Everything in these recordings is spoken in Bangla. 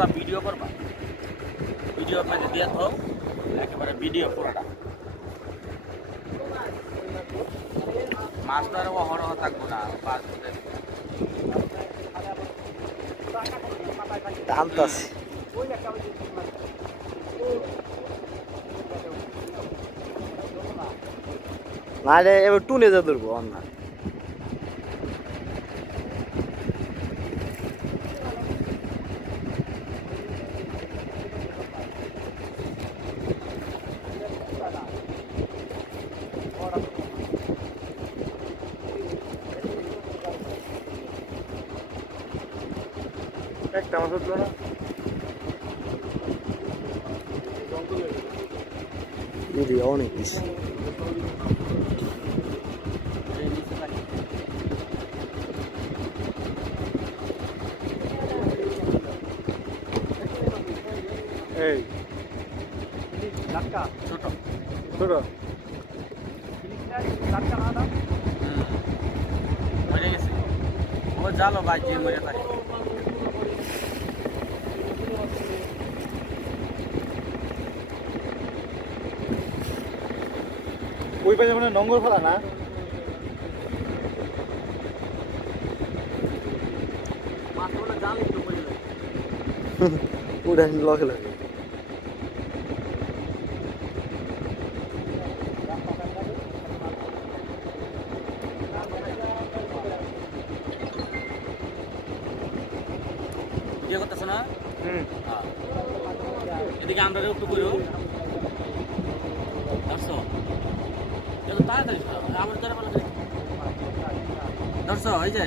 পুরা ভিডিও করবা। ভিডিও আপনাকে দিয়ে থাও একেবারে ভিডিও পুরাটা। মাছ ধরে হর থাকব না মাছ ধরে টানতাছি এবার টুনে যা ধরবো অন্য একটা মাছ উঠল না দিদি অনেক বেশি এই ছোট। ছোট। হুম। মরে গেছে। ও জালো ভাই যে মরে থাকে ওই পাশে মানে নঙ্গর ফেলা না? লাগে বিয়ে করতেছ না। এদিকে আমরা একটু করো এত তাড়াতাড়ি সরাও। আমার দ্বারা বলা দর্শো এই যে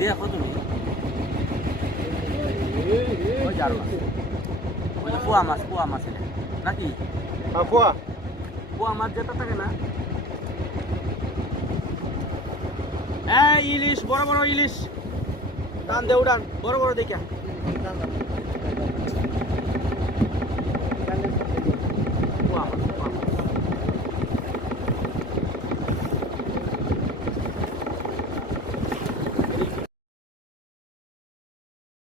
দেখো তুমি ওই যে পোয়া মাছ পোয়া মাছ এটা। নাকি? আফুয়া পোয়া। মাছ যেটা থাকে না। এই ইলিশ বড় বড় ইলিশ। টান দে উড়ান। বড় বড় দেখা